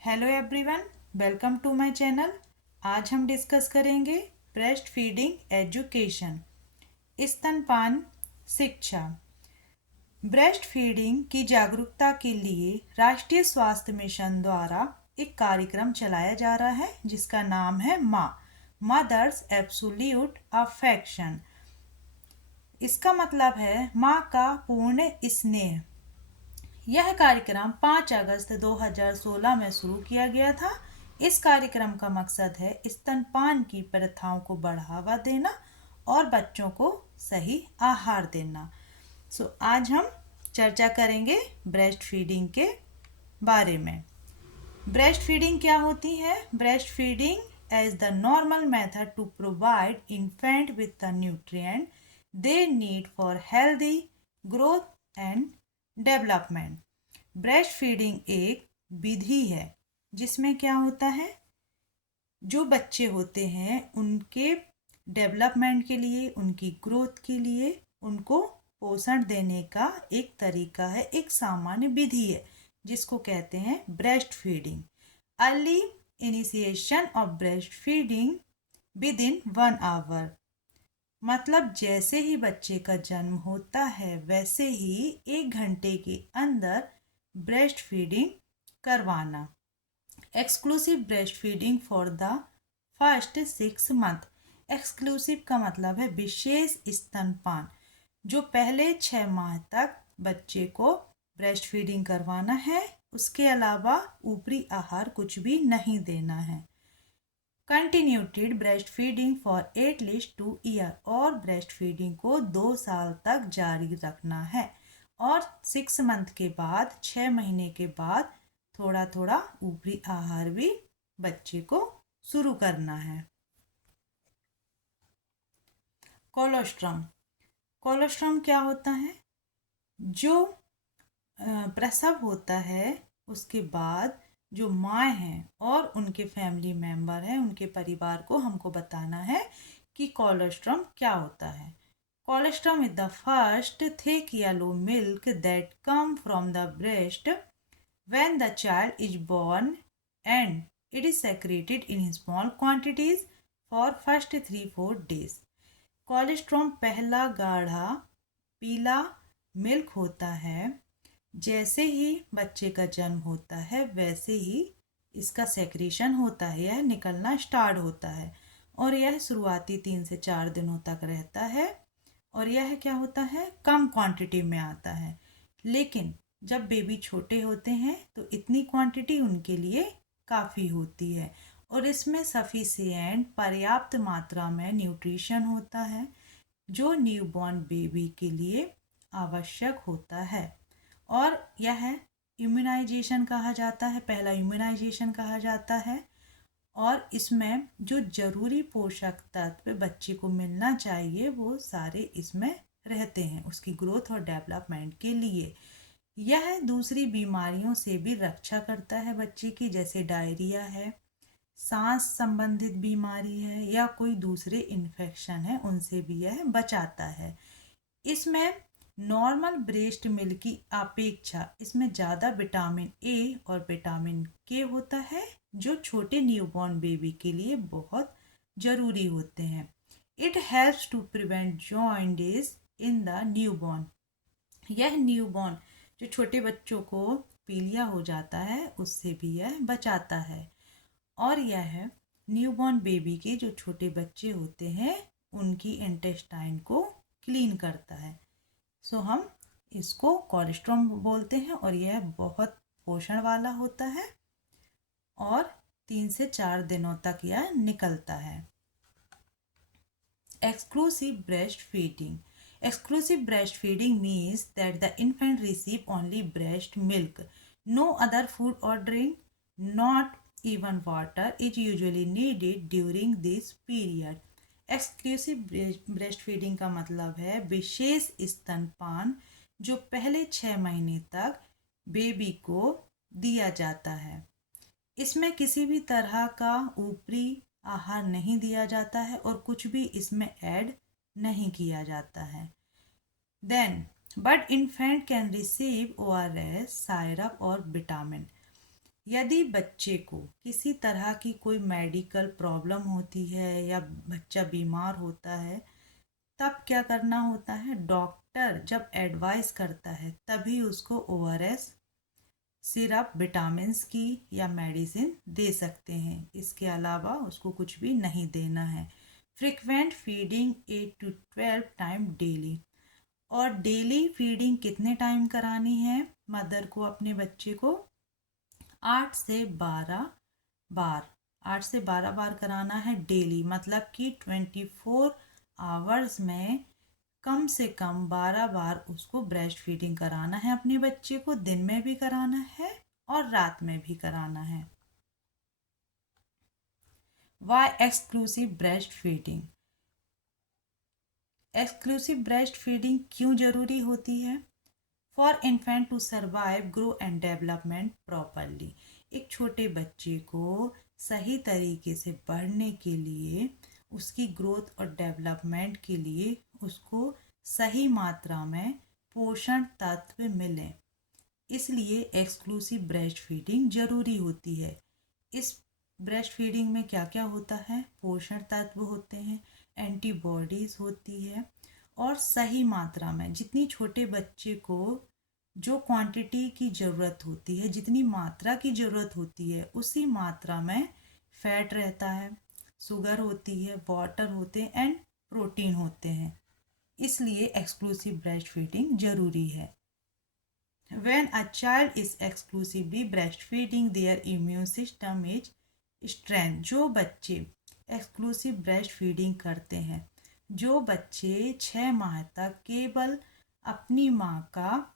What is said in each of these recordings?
Hello everyone, welcome to my channel. आज हम discuss करेंगे ब्रेस्ट फीडिंग एजुकेशन, स्तनपान शिक्षा। ब्रेस्ट फीडिंग की जागरूकता के लिए राष्ट्रीय स्वास्थ्य मिशन द्वारा एक कार्यक्रम चलाया जा रहा है जिसका नाम है मदर्स एब्सोल्यूट अफेक्शन। इसका मतलब है माँ का पूर्ण स्नेह। यह कार्यक्रम 5 अगस्त 2016 में शुरू किया गया था। इस कार्यक्रम का मकसद है स्तनपान की प्रथाओं को बढ़ावा देना और बच्चों को सही आहार देना। आज हम चर्चा करेंगे ब्रेस्ट फीडिंग के बारे में। ब्रेस्ट फीडिंग क्या होती है? Breast feeding as the normal method to provide infant with the nutrient they need for healthy growth and development. Breast feeding एक विधि है जिसमें क्या होता है, जो बच्चे होते हैं उनके डेवलपमेंट के लिए, उनकी ग्रोथ के लिए उनको पोषण देने का एक तरीका है, एक सामान्य विधि है जिसको कहते हैं breast feeding. Early initiation of breast feeding with in 1 hour, मतलब जैसे ही बच्चे का जन्म होता है वैसे ही 1 घंटे के अंदर ब्रेस्ट फीडिंग करवाना। Exclusive breast feeding for the first 6 month. Exclusive का मतलब है विशेष स्तनपान। जो पहले 6 माह तक बच्चे को ब्रेस्ट फीडिंग करवाना है, उसके अलावा ऊपरी आहार कुछ भी नहीं देना है। Continued breast feeding for at least 2 year, और ब्रेस्ट फीडिंग को 2 साल तक जारी रखना है। और 6 मंथ के बाद, 6 महीने के बाद थोड़ा थोड़ा ऊपरी आहार भी बच्चे को शुरू करना है। कोलोस्ट्रम। कोलोस्ट्रम क्या होता है? जो प्रसव होता है उसके बाद जो माँ हैं और उनके फैमिली मेंबर हैं, उनके परिवार को हमको बताना है कि कोलोस्ट्रम क्या होता है। Colostrum is the first thick yellow milk that come from the breast when the child is born, and it is secreted in small quantities for first 3-4 days. Colostrum पहला गाढ़ा पीला मिल्क होता है। जैसे ही बच्चे का जन्म होता है वैसे ही इसका सेक्रेशन होता है, यह निकलना स्टार्ट होता है, और यह शुरुआती 3 से 4 दिनों तक रहता है। और यह क्या होता है, कम क्वांटिटी में आता है। लेकिन जब बेबी छोटे होते हैं तो इतनी क्वांटिटी उनके लिए काफ़ी होती है, और इसमें सफिशिएंट पर्याप्त मात्रा में न्यूट्रिशन होता है जो न्यूबॉर्न बेबी के लिए आवश्यक होता है। और यह इम्यूनाइजेशन कहा जाता है, पहला इम्यूनाइजेशन कहा जाता है। और इसमें जो जरूरी पोषक तत्व बच्चे को मिलना चाहिए वो सारे इसमें रहते हैं उसकी ग्रोथ और डेवलपमेंट के लिए। यह दूसरी बीमारियों से भी रक्षा करता है बच्चे की, जैसे डायरिया है, सांस संबंधित बीमारी है, या कोई दूसरे इन्फेक्शन है, उनसे भी यह बचाता है। इसमें नॉर्मल ब्रेस्ट मिल्क की अपेक्षा इसमें ज़्यादा विटामिन ए और विटामिन के होता है जो छोटे न्यूबॉर्न बेबी के लिए बहुत ज़रूरी होते हैं। It helps to prevent jaundice in the newborn. यह न्यूबॉर्न जो छोटे बच्चों को पीलिया हो जाता है उससे भी यह बचाता है। और यह न्यूबॉर्न बेबी के जो छोटे बच्चे होते हैं उनकी इंटेस्टाइन को क्लीन करता है। हम इसको कोलेस्ट्रॉल बोलते हैं, और यह बहुत पोषण वाला होता है और 3 से 4 दिनों तक यह निकलता है। Exclusive breast feeding. Exclusive breastfeeding means that the infant receive only breast milk. No other food or drink, not even water, is usually needed during this period. Exclusive breastfeeding का मतलब है विशेष स्तनपान जो पहले 6 महीने तक बेबी को दिया जाता है। इसमें किसी भी तरह का ऊपरी आहार नहीं दिया जाता है और कुछ भी इसमें ऐड नहीं किया जाता है। But infant can receive ORS, सायरप और विटामिन। यदि बच्चे को किसी तरह की कोई मेडिकल प्रॉब्लम होती है या बच्चा बीमार होता है, तब क्या करना होता है, डॉक्टर जब एडवाइस करता है तभी उसको ओआरएस सिरप, विटामिन्स की या मेडिसिन दे सकते हैं। इसके अलावा उसको कुछ भी नहीं देना है। Frequent feeding 8 to 12 time daily. और डेली फीडिंग कितने टाइम करानी है मदर को अपने बच्चे को? 8 से 12 बार। 8 से 12 बार कराना है डेली, मतलब कि 24 आवर्स में कम से कम 12 बार उसको ब्रेस्ट फीडिंग कराना है अपने बच्चे को। दिन में भी कराना है और रात में भी कराना है। Why exclusive breast feeding? Exclusive breast feeding क्यों जरूरी होती है? For infant to survive, grow and development properly. एक छोटे बच्चे को सही तरीके से बढ़ने के लिए, उसकी ग्रोथ और डेवलपमेंट के लिए उसको सही मात्रा में पोषण तत्व मिले, इसलिए एक्सक्लूसिव ब्रेस्ट फीडिंग जरूरी होती है। इस ब्रेस्ट फीडिंग में क्या क्या होता है? पोषण तत्व होते हैं, एंटीबॉडीज होती है, और सही मात्रा में, जितनी छोटे बच्चे को जो क्वांटिटी की ज़रूरत होती है, जितनी मात्रा की ज़रूरत होती है, उसी मात्रा में फैट रहता है, शुगर होती है, वाटर होते हैं एंड प्रोटीन होते हैं। इसलिए एक्सक्लूसिव ब्रेस्ट फीडिंग ज़रूरी है। When a child is exclusively breastfeeding, their immune system is strength। जो बच्चे एक्सक्लूसिव ब्रेस्ट फीडिंग करते हैं, जो बच्चे 6 माह तक केवल अपनी माँ का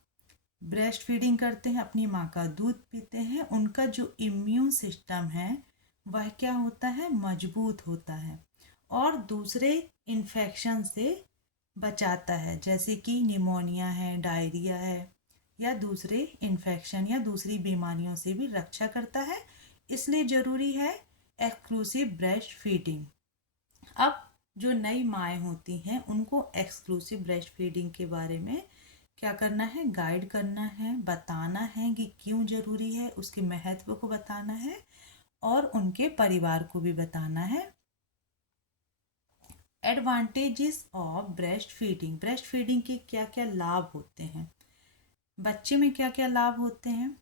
ब्रेस्ट फीडिंग करते हैं, अपनी माँ का दूध पीते हैं, उनका जो इम्यून सिस्टम है वह क्या होता है? मजबूत होता है और दूसरे इन्फेक्शन से बचाता है, जैसे कि निमोनिया है, डायरिया है, या दूसरे इन्फेक्शन या दूसरी बीमारियों से भी रक्षा करता है। इसलिए ज़रूरी है एक्सक्लूसिव ब्रेस्ट फीडिंग। अब जो नई माएँ होती हैं उनको एक्सक्लूसिव ब्रेस्ट फीडिंग के बारे में क्या करना है? गाइड करना है, बताना है कि क्यों ज़रूरी है, उसके महत्व को बताना है और उनके परिवार को भी बताना है। Advantages of breast feeding. Breast feeding के क्या क्या लाभ होते हैं? बच्चे में क्या क्या लाभ होते हैं?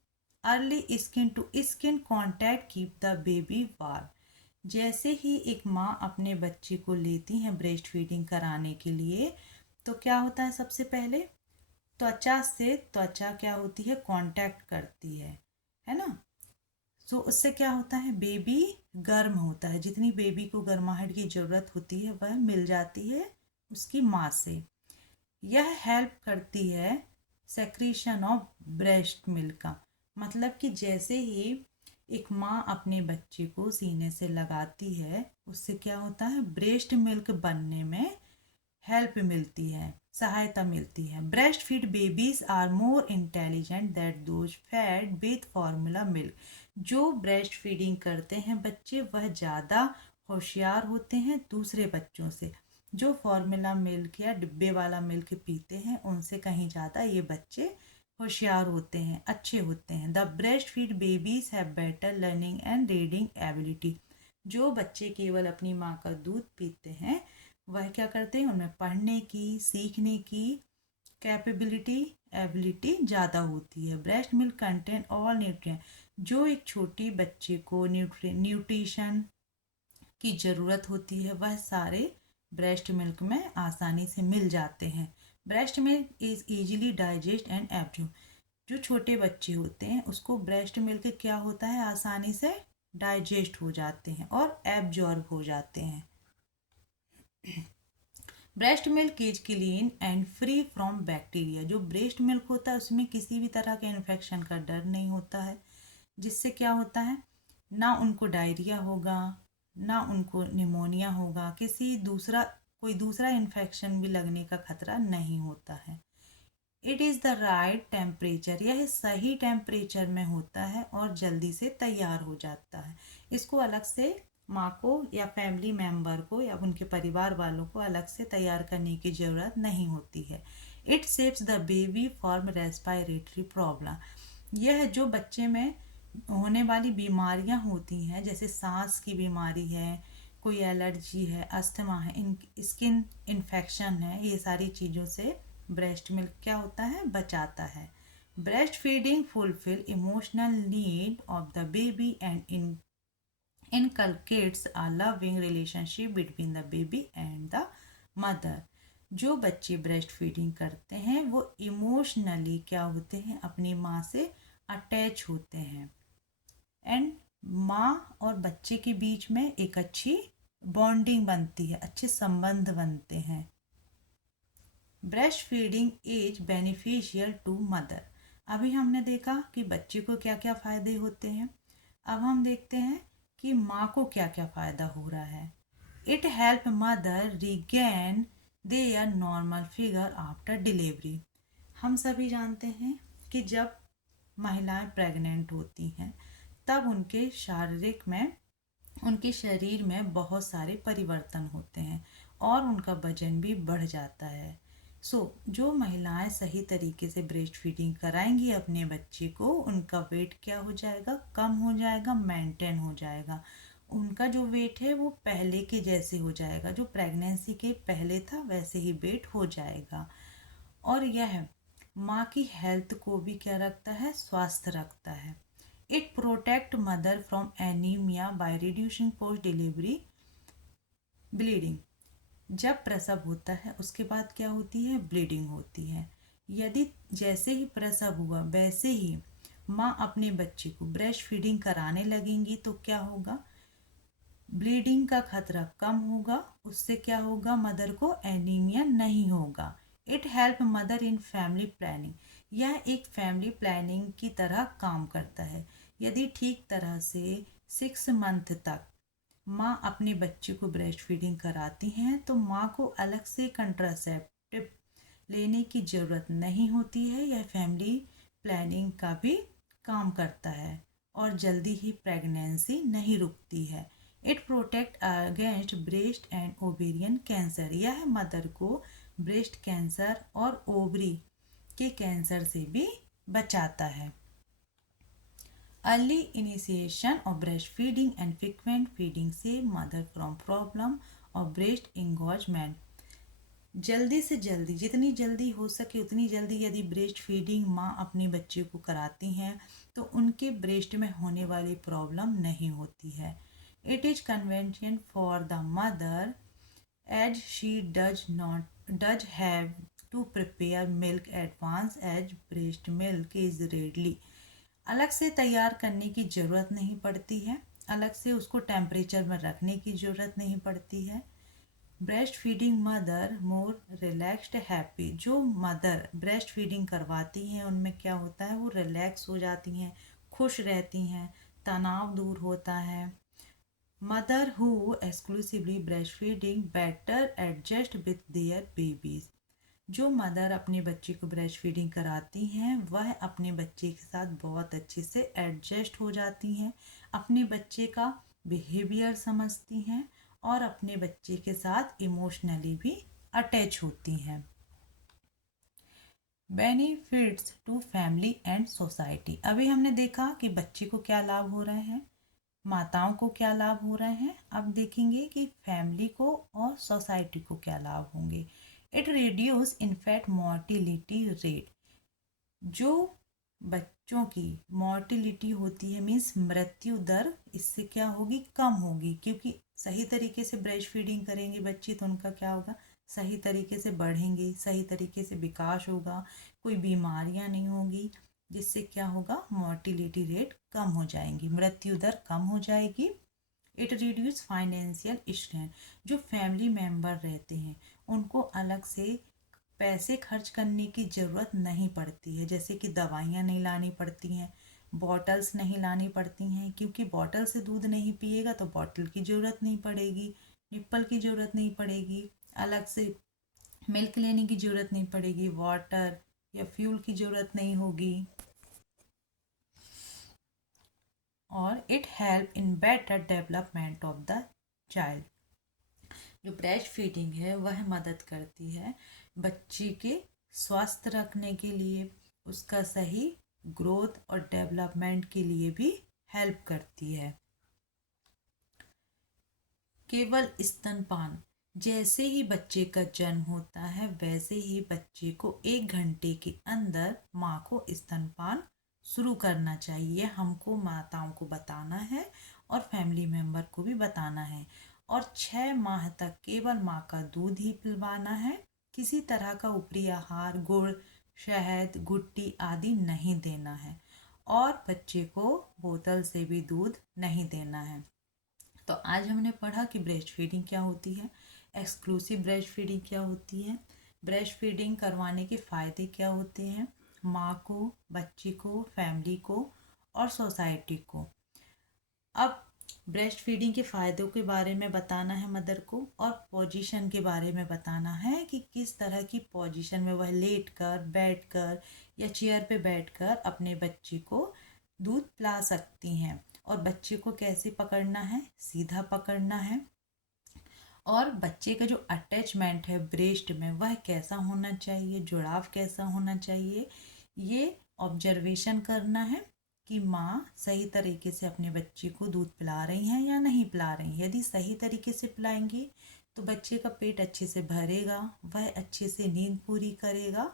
Early skin to skin contact keep the baby warm. जैसे ही एक माँ अपने बच्चे को लेती हैं ब्रेस्ट फीडिंग कराने के लिए, तो क्या होता है? सबसे पहले त्वचा से त्वचा क्या होती है? कांटेक्ट करती है ना? सो उससे क्या होता है? बेबी गर्म होता है, जितनी बेबी को गर्माहट की ज़रूरत होती है वह मिल जाती है उसकी माँ से। यह हेल्प करती है सेक्रीशन ऑफ ब्रेस्ट मिल्क का, मतलब कि जैसे ही एक माँ अपने बच्चे को सीने से लगाती है, उससे क्या होता है? ब्रेस्ट मिल्क बनने में हेल्प मिलती है, सहायता मिलती है। Breast feed babies are more intelligent that those fed with formula milk. जो ब्रेस्ट फीडिंग करते हैं बच्चे, वह ज़्यादा होशियार होते हैं दूसरे बच्चों से। जो फॉर्मूला मिल्क या डिब्बे वाला मिल्क पीते हैं उनसे कहीं ज़्यादा ये बच्चे होशियार होते हैं, अच्छे होते हैं। The breast feed babies have better learning and reading ability. जो बच्चे केवल अपनी माँ का दूध पीते हैं वह क्या करते हैं? उनमें पढ़ने की, सीखने की कैपेबिलिटी, एबिलिटी ज़्यादा होती है। Breast milk contain all nutrient. जो एक छोटी बच्चे को न्यूट्रिशन की ज़रूरत होती है वह सारे ब्रेस्ट मिल्क में आसानी से मिल जाते हैं। Breast milk is easily digest and absorb. जो छोटे बच्चे होते हैं उसको ब्रेस्ट मिल्क क्या होता है? आसानी से डाइजेस्ट हो जाते हैं और एब्जॉर्ब हो जाते हैं। Breast milk is clean and free from bacteria. जो ब्रेस्ट मिल्क होता है उसमें किसी भी तरह के इन्फेक्शन का डर नहीं होता है, जिससे क्या होता है? ना उनको डायरिया होगा, ना उनको निमोनिया होगा, कोई दूसरा इन्फेक्शन भी लगने का खतरा नहीं होता है। It is the right temperature. यह सही टेम्परेचर में होता है और जल्दी से तैयार हो जाता है। इसको अलग से माँ को या फैमिली मेम्बर को या उनके परिवार वालों को अलग से तैयार करने की ज़रूरत नहीं होती है। It saves the baby from respiratory problem. यह जो बच्चे में होने वाली बीमारियां होती हैं, जैसे सांस की बीमारी है, कोई एलर्जी है, अस्थमा है, स्किन इन्फेक्शन है, ये सारी चीज़ों से ब्रेस्ट मिल्क क्या होता है, बचाता है। Breast feeding fulfil emotional need of the baby and inculcates a loving relationship between the baby and the mother। जो बच्चे ब्रेस्ट फीडिंग करते हैं वो इमोशनली क्या होते हैं, अपनी माँ से अटैच होते हैं, एंड माँ और बच्चे के बीच में एक अच्छी बॉन्डिंग बनती है, अच्छे संबंध बनते हैं। Breast feeding is beneficial to mother. अभी हमने देखा कि बच्चे को क्या क्या फ़ायदे होते हैं, अब हम देखते हैं कि माँ को क्या क्या फ़ायदा हो रहा है। It help mother regain there normal figure after delivery. हम सभी जानते हैं कि जब महिलाएं प्रेग्नेंट होती हैं तब उनके शरीर में बहुत सारे परिवर्तन होते हैं और उनका वजन भी बढ़ जाता है। जो महिलाएं सही तरीके से ब्रेस्ट फीडिंग कराएंगी अपने बच्चे को, उनका वेट क्या हो जाएगा, कम हो जाएगा, मेंटेन हो जाएगा। उनका जो वेट है वो पहले के जैसे हो जाएगा, जो प्रेगनेंसी के पहले था वैसे ही वेट हो जाएगा। और यह माँ की हेल्थ को भी क्या रखता है, स्वस्थ रखता है। It protect mother from anaemia by reducing post delivery bleeding. जब प्रसव होता है उसके बाद क्या होती है, ब्लीडिंग होती है। यदि जैसे ही प्रसव हुआ वैसे ही माँ अपने बच्चे को ब्रेस्ट फीडिंग कराने लगेंगी तो क्या होगा, ब्लीडिंग का खतरा कम होगा, उससे क्या होगा, मदर को एनीमिया नहीं होगा। It help mother in family planning. यह एक फैमिली प्लानिंग की तरह काम करता है। यदि ठीक तरह से 6 मंथ तक माँ अपने बच्चे को ब्रेस्ट फीडिंग कराती हैं तो माँ को अलग से कंट्रासेप्टिव लेने की ज़रूरत नहीं होती है। यह फैमिली प्लानिंग का भी काम करता है और जल्दी ही प्रेगनेंसी नहीं रुकती है। It protect against breast and ovarian cancer. यह मदर को ब्रेस्ट कैंसर और ओवरी के कैंसर से भी बचाता है। Early initiation of breast feeding and frequent feeding से mother from problem of breast engorgement. जल्दी से जल्दी, जितनी जल्दी हो सके उतनी जल्दी यदि ब्रेस्ट फीडिंग माँ अपने बच्चे को कराती हैं तो उनके ब्रेस्ट में होने वाली प्रॉब्लम नहीं होती है। It is convention for the mother as she does have to prepare milk advance as breast milk is readily. अलग से तैयार करने की ज़रूरत नहीं पड़ती है, अलग से उसको टेम्परेचर में रखने की ज़रूरत नहीं पड़ती है। ब्रेस्ट फीडिंग मदर मोर रिलैक्स्ड हैप्पी। जो मदर ब्रेस्ट फीडिंग करवाती हैं उनमें क्या होता है, वो रिलैक्स हो जाती हैं, खुश रहती हैं, तनाव दूर होता है। Mother who exclusively breast feeding better adjust with their babies. जो मदर अपने बच्चे को ब्रेस्ट फीडिंग कराती हैं वह अपने बच्चे के साथ बहुत अच्छे से एडजस्ट हो जाती हैं, अपने बच्चे का बिहेवियर समझती हैं और अपने बच्चे के साथ इमोशनली भी अटैच होती हैं। Benefits to family and society. अभी हमने देखा कि बच्चे को क्या लाभ हो रहे हैं, माताओं को क्या लाभ हो रहे हैं, अब देखेंगे कि फैमिली को और सोसाइटी को क्या लाभ होंगे। It reduce in fact mortality rate. जो बच्चों की मोर्टिलिटी होती है मीन्स मृत्यु दर, इससे क्या होगी, कम होगी, क्योंकि सही तरीके से ब्रेस्ट फीडिंग करेंगे बच्चे तो उनका क्या होगा, सही तरीके से बढ़ेंगे, सही तरीके से विकास होगा, कोई बीमारियां नहीं होगी, जिससे क्या होगा, मोर्टिलिटी रेट कम हो जाएंगी, मृत्यु दर कम हो जाएगी। It reduce financial strain. जो फैमिली मेंबर रहते हैं उनको अलग से पैसे खर्च करने की ज़रूरत नहीं पड़ती है, जैसे कि दवाइयाँ नहीं लानी पड़ती हैं, बॉटल्स नहीं लानी पड़ती हैं, क्योंकि बॉटल से दूध नहीं पिएगा तो बॉटल की ज़रूरत नहीं पड़ेगी, निप्पल की ज़रूरत नहीं पड़ेगी, अलग से मिल्क लेने की ज़रूरत नहीं पड़ेगी, वाटर या फ्यूल की ज़रूरत नहीं होगी। और it help in better development of the child. जो ब्रेस्ट फीडिंग है वह मदद करती है बच्चे के स्वस्थ रखने के लिए, उसका सही ग्रोथ और डेवलपमेंट के लिए भी हेल्प करती है। केवल स्तनपान, जैसे ही बच्चे का जन्म होता है वैसे ही बच्चे को 1 घंटे के अंदर माँ को स्तनपान शुरू करना चाहिए। हमको माताओं को बताना है और फैमिली मेम्बर को भी बताना है। और 6 माह तक केवल माँ का दूध ही पिलवाना है। किसी तरह का ऊपरी आहार, गुड़, शहद, गुट्टी आदि नहीं देना है। और बच्चे को बोतल से भी दूध नहीं देना है। तो आज हमने पढ़ा कि ब्रेस्ट फीडिंग क्या होती है, एक्सक्लूसिव ब्रेस्ट फीडिंग क्या होती है, ब्रेस्ट फीडिंग करवाने के फ़ायदे क्या होते हैं माँ को, बच्चे को, फैमिली को और सोसाइटी को। अब ब्रेस्ट फीडिंग के फ़ायदों के बारे में बताना है मदर को, और पोजीशन के बारे में बताना है कि किस तरह की पोजीशन में वह लेट कर, बैठ कर या चेयर पे बैठकर अपने बच्चे को दूध पिला सकती हैं। और बच्चे को कैसे पकड़ना है, सीधा पकड़ना है। और बच्चे का जो अटैचमेंट है ब्रेस्ट में वह कैसा होना चाहिए, जुड़ाव कैसा होना चाहिए, ये ऑब्जर्वेशन करना है कि माँ सही तरीके से अपने बच्चे को दूध पिला रही हैं या नहीं पिला रही हैं। यदि सही तरीके से पिलाएंगे तो बच्चे का पेट अच्छे से भरेगा, वह अच्छे से नींद पूरी करेगा।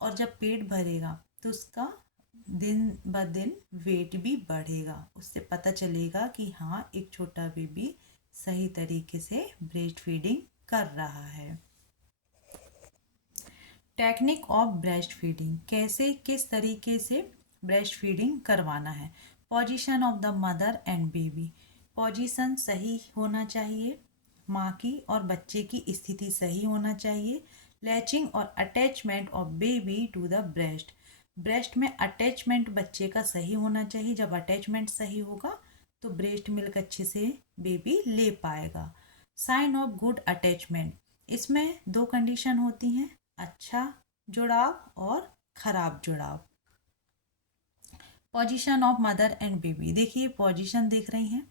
और जब पेट भरेगा तो उसका दिन ब दिन वेट भी बढ़ेगा। उससे पता चलेगा कि हाँ, एक छोटा बेबी सही तरीके से ब्रेस्ट फीडिंग कर रहा है। टेक्निक ऑफ ब्रेस्ट फीडिंग, कैसे किस तरीके से ब्रेस्ट फीडिंग करवाना है। Position of the mother and baby, position सही होना चाहिए, माँ की और बच्चे की स्थिति सही होना चाहिए। लैचिंग और attachment of baby to the breast, breast में अटैचमेंट बच्चे का सही होना चाहिए। जब अटैचमेंट सही होगा तो ब्रेस्ट मिल्क अच्छे से बेबी ले पाएगा। साइन ऑफ गुड अटैचमेंट, इसमें 2 कंडीशन होती हैं, अच्छा जुड़ाव और खराब जुड़ाव। Position of mother and baby, देखिए पोजीशन देख रही हैं,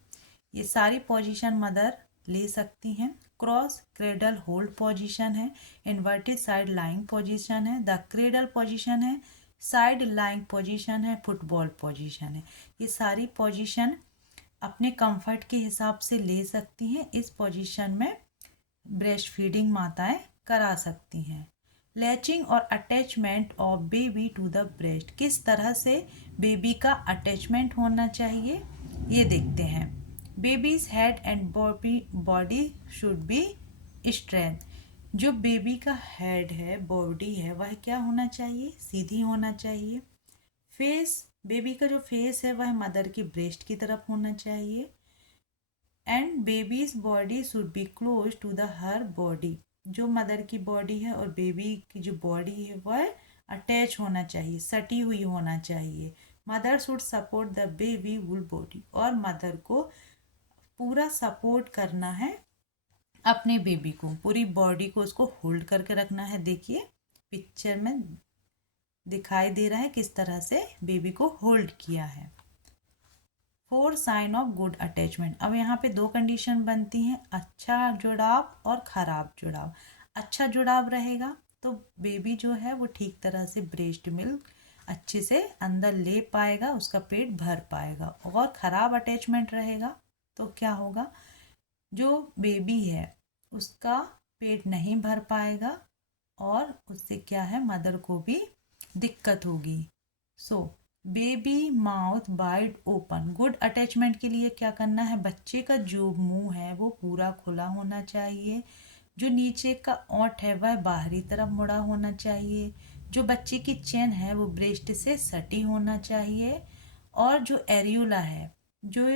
ये सारी पोजीशन मदर ले सकती हैं। क्रॉस क्रेडल होल्ड पोजीशन है, इन्वर्टेड साइड लाइंग पोजीशन है, द क्रेडल पोजीशन है, साइड लाइंग पोजीशन है, फुटबॉल पोजीशन है। ये सारी पोजीशन अपने कंफर्ट के हिसाब से ले सकती हैं। इस पोजीशन में ब्रेस्ट फीडिंग माताएं करा सकती हैं। लैचिंग और attachment of baby to the breast, किस तरह से बेबी का अटैचमेंट होना चाहिए ये देखते हैं। Babies head and body should B strength, जो बेबी का हेड है, बॉडी है, वह क्या होना चाहिए, सीधी होना चाहिए। फेस, बेबी का जो फेस है वह मदर की ब्रेस्ट की तरफ होना चाहिए। And baby's body should be close to the her body, जो मदर की बॉडी है और बेबी की जो बॉडी है वह अटैच होना चाहिए, सटी हुई होना चाहिए। Mother should support the baby whole body, और मदर को पूरा सपोर्ट करना है अपने बेबी को, पूरी बॉडी को उसको होल्ड करके रखना है। देखिए पिक्चर में दिखाई दे रहा है किस तरह से बेबी को होल्ड किया है। 4 साइन ऑफ गुड अटैचमेंट, अब यहाँ पे 2 कंडीशन बनती हैं, अच्छा जुड़ाव और ख़राब जुड़ाव। अच्छा जुड़ाव रहेगा तो बेबी जो है वो ठीक तरह से ब्रेस्ट मिल्क अच्छे से अंदर ले पाएगा, उसका पेट भर पाएगा। और ख़राब अटैचमेंट रहेगा तो क्या होगा, जो बेबी है उसका पेट नहीं भर पाएगा और उससे क्या है, मदर को भी दिक्कत होगी। So baby mouth wide open, good attachment के लिए क्या करना है, बच्चे का जो मुंह है वो पूरा खुला होना चाहिए, जो नीचे का ओंठ है वह बाहरी तरफ मुड़ा होना चाहिए, जो बच्चे की चेन है वो ब्रेस्ट से सटी होना चाहिए, और जो एरियोला है, जो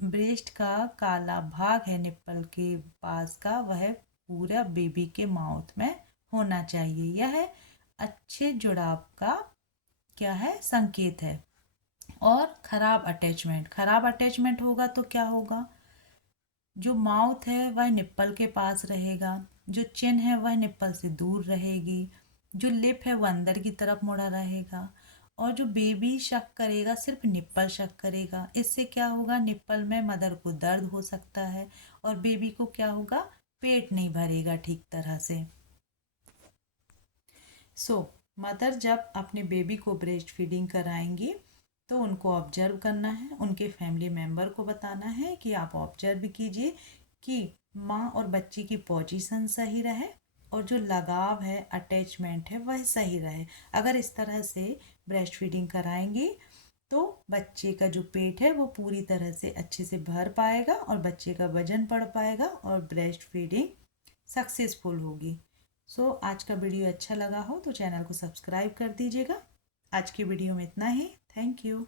ब्रेस्ट का काला भाग है निप्पल के पास का, वह पूरा बेबी के माउथ में होना चाहिए। यह अच्छे जुड़ाव का क्या है, संकेत है। और खराब अटैचमेंट, खराब अटैचमेंट होगा तो क्या होगा, जो माउथ है वह निप्पल के पास रहेगा, जो चिन है वह निप्पल से दूर रहेगी, जो लिप है वह अंदर की तरफ मुड़ा रहेगा, और जो बेबी शक करेगा सिर्फ निप्पल शक करेगा। इससे क्या होगा, निप्पल में मदर को दर्द हो सकता है और बेबी को क्या होगा, पेट नहीं भरेगा ठीक तरह से। सो मदर जब अपने बेबी को ब्रेस्ट फीडिंग कराएंगी तो उनको ऑब्जर्व करना है, उनके फैमिली मेम्बर को बताना है कि आप ऑब्जर्व कीजिए कि माँ और बच्ची की पोजीशन सही रहे और जो लगाव है, अटैचमेंट है, वह सही रहे। अगर इस तरह से ब्रेस्ट फीडिंग कराएंगी तो बच्चे का जो पेट है वो पूरी तरह से अच्छे से भर पाएगा और बच्चे का वजन बढ़ पाएगा और ब्रेस्ट फीडिंग सक्सेसफुल होगी। आज का वीडियो अच्छा लगा हो तो चैनल को सब्सक्राइब कर दीजिएगा। आज की वीडियो में इतना ही। Thank you.